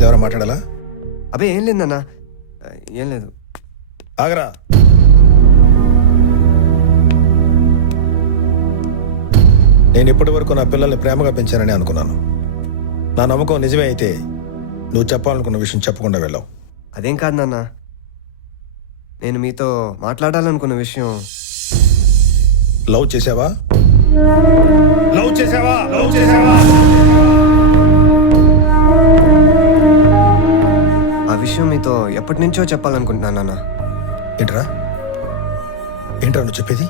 నాతో ఎవరో మాట్లాడాలా? అబే ఏం లేదన్నా, ఏం లేదు. ఆగరా. నేను ఇప్పటి వరకు నా పిల్లల్ని ప్రేమగా పెంచానని అనుకున్నాను. నా నమ్మకం నిజమే అయితే నువ్వు చెప్పాలనుకున్న విషయం చెప్పకుండా వెళ్ళావు. అదేం కాదు నాన్న, నేను మీతో మాట్లాడాలనుకున్న విషయం. లవ్ చేసావా? లవ్ చేసావా? లవ్ చేసావా? ఆ విషయం మీతో ఎప్పటి నుంచో చెప్పాలనుకుంటున్నాను నాన్న. ఏంట్రా ఏంట్రా నువ్వు చెప్పేది?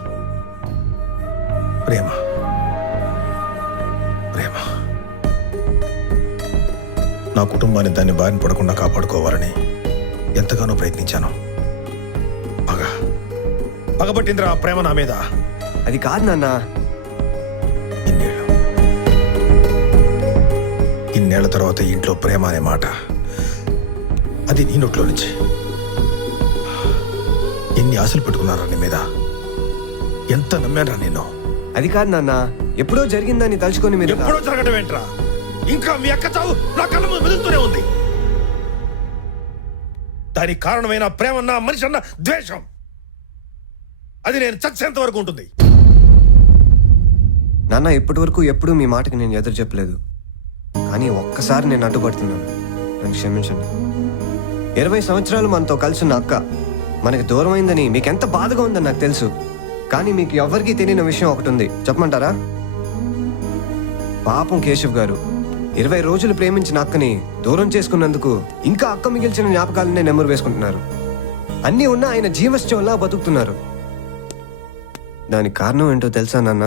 ప్రేమ ప్రేమ నా కుటుంబాన్ని దాన్ని బారిన పడకుండా కాపాడుకోవాలని ఎంతగానో ప్రయత్నించాను. పగబట్టిందిరా ఆ ప్రేమ నా మీద. అది కాదు నాన్న. ఇన్నేళ్ల తర్వాత ఇంట్లో ప్రేమ అనే మాట అది నీ నోట్లో నుంచి. ఎన్ని ఆశలు పెట్టుకున్నారా నీ మీద, ఎంత నమ్మానరా నేను. అది కాదు నాన్న, ఎప్పుడో జరిగిందని తలుచుకొని మీరు. ఎప్పుడో జరగడం ఏంట్రా? ఇంకా మీ అక్క చావు నా కళ్ళ ముందు మెదులుతూనే ఉంది. దానికి కారణమైన ప్రేమ నా మనిషి అన్న ద్వేషం, అది నేను చచ్చేంత వరకు ఉంటుంది. నాన్న ఇప్పటి వరకు ఎప్పుడూ మీ మాటకి నేను ఎదురు చెప్పలేదు, కానీ ఒక్కసారి నేను అడ్డుపడుతున్నాను. నన్ను క్షమించండి. 20 సంవత్సరాలు మనతో కలిసిన అక్క మనకి దూరం అయిందని మీకు ఎంత బాధగా ఉందని నాకు తెలుసు. కానీ మీకు ఎవరికీ తెలియని విషయం ఒకటి ఉంది, చెప్పమంటారా? పాపం కేశవ్ గారు 20 రోజులు ప్రేమించిన అక్కని దూరం చేసుకున్నందుకు ఇంకా అక్క మిగిల్చిన జ్ఞాపకాలనే నెమ్మరు వేసుకుంటున్నారు. అన్నీ ఉన్న ఆయన జీవశ్చంలా బతుకుతున్నారు. దానికి కారణం ఏంటో తెలుసా నాన్న?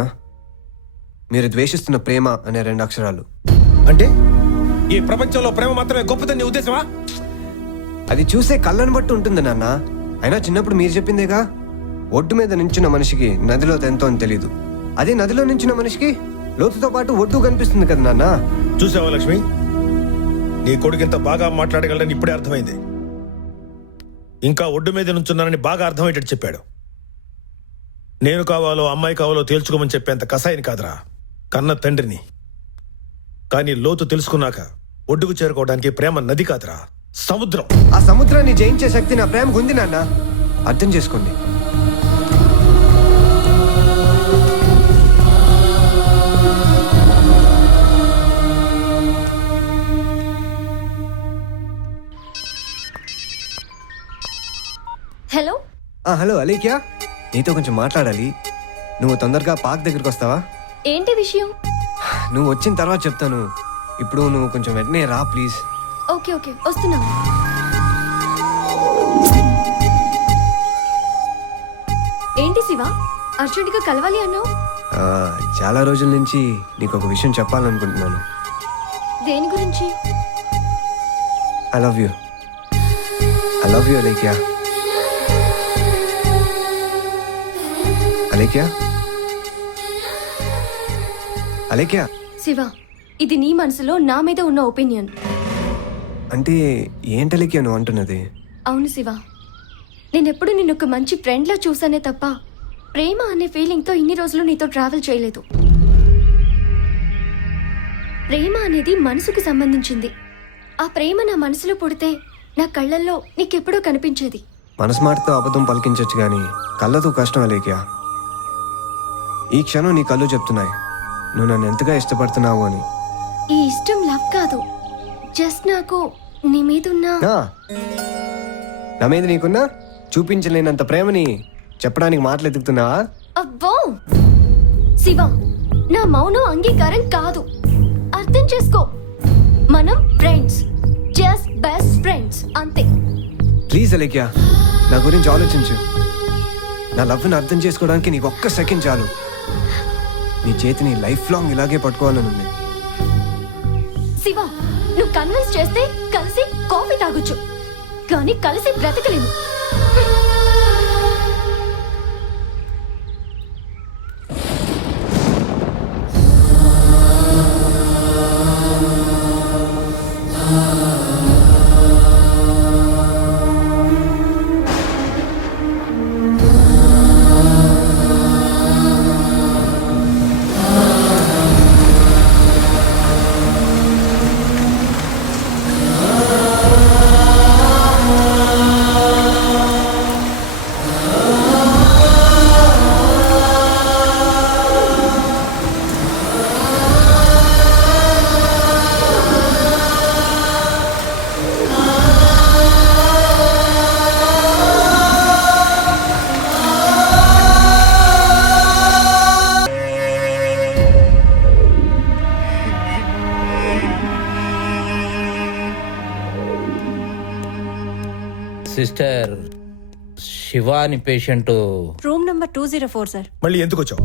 మీరు ద్వేషిస్తున్న ప్రేమ అనే 2 అక్షరాలు. అంటే ఈ ప్రపంచంలో ప్రేమ మాత్రమే గొప్పదని నీ ఉద్దేశమా? అది చూసే కళ్ళను బట్టి ఉంటుంది నాన్న. అయినా చిన్నప్పుడు మీరు చెప్పిందేగా, ఒడ్డు మీద నించున్న మనిషికి నదిలో ఎంతో అని తెలీదు. అదే నదిలో నించున్న మనిషికి లోతుతో పాటు ఒడ్డు కనిపిస్తుంది కదా నాన్న. చూసావా లక్ష్మి, నీ కొడుకు ఇంత బాగా మాట్లాడగలడని ఇప్పుడే అర్థమైంది. ఇంకా ఒడ్డు మీద నుంచున్నానని బాగా అర్థమయ్యేటట్టు చెప్పాడు. నేను కావాలో అమ్మాయి కావాలో తేల్చుకోమని చెప్పేంత కసాయిని కాదురా, కన్న తండ్రిని. కానీ లోతు తెలుసుకున్నాక ఒడ్డుకు చేరుకోవడానికి ప్రేమ నది కాదురా, సముద్రం. ఆ సముద్రాన్ని జయించే శక్తి నా ప్రేమకు ఉంది నాన్న, అర్థం చేసుకోండి. హలో. హలో అలీక్యా, నీతో కొంచెం మాట్లాడాలి. నువ్వు తొందరగా పార్క్ దగ్గరికి వస్తావా? ఏంటి విషయం? నువ్వు వచ్చిన తర్వాత చెప్తాను. ఇప్పుడు నువ్వు కొంచెం వెంటనే రా ప్లీజ్. ఓకే ఓకే, వస్తున్నా. ఏంటి శివ, అర్జెంటుగా కలవాలి అన్నావు? చాలా రోజుల నుంచి నీకు ఒక విషయం చెప్పాలనుకుంటున్నాను. దేని గురించి? I love you. I love you Alekhya. Alekhya, Alekhya. Shiva, ఇది నీ మనసులో నా మీద ఉన్న ఒపీనియన్. అంటే ఏంటి అలేఖ్యా నువ్వు అంటున్నది? అవును శివ, నేనెప్పుడు నిన్ను ఒక మంచి ఫ్రెండ్లా చూసానే తప్ప ప్రేమ అనే ఫీలింగ్తో ఇన్ని రోజులు నీతో ట్రావెల్ చేయలేదు. ప్రేమ అనేది మనసుకు సంబంధించింది. ఆ ప్రేమ నా మనసులో పుడితే నా కళ్ళల్లో నీకెప్పుడూ కనిపించేది. మనసు మాటతో అబద్ధం పలికించవచ్చు కానీ కళ్ళతో కష్టం అలేఖ్యా. ఈ క్షణం నీ కళ్ళు చెప్తున్నాయి నువ్వు నన్ను ఎంతగా ఇష్టపడుతున్నావు అని. ఈ ఇష్టం లవ్ కాదు, జస్ట్ నాకు నీ మీదున్నా. నా మీద నీకున్నా చూపించలేనంత ప్రేమని చెప్పడానికి మాటలు ఎదుగుతున్నావా? అబ్బో శివ, నా మౌనం అంగీకారం కాదు, అర్థం చేసుకో. మనం ఫ్రెండ్స్, జస్ట్ బెస్ట్ ఫ్రెండ్స్ అంతే. ప్లీజ్ అలేఖ్యా, నా గురించి ఆలోచించు. నా లవ్ని అర్థం చేసుకోవడానికి నీకు ఒక్క సెకండ్ చాలు. నీ చేతిని లైఫ్ లాంగ్ ఇలాగే పట్టుకోవాలని ఉంది. శివ, నువ్వు కన్విన్స్ చేస్తే కలిసి కాఫీ తాగొచ్చు, కానీ కలిసి బ్రతకలేము. సిస్టర్ శివ అని పేషెంట్ రూమ్ నెంబర్ 204 సార్. మళ్ళీ ఎందుకు వచ్చావు?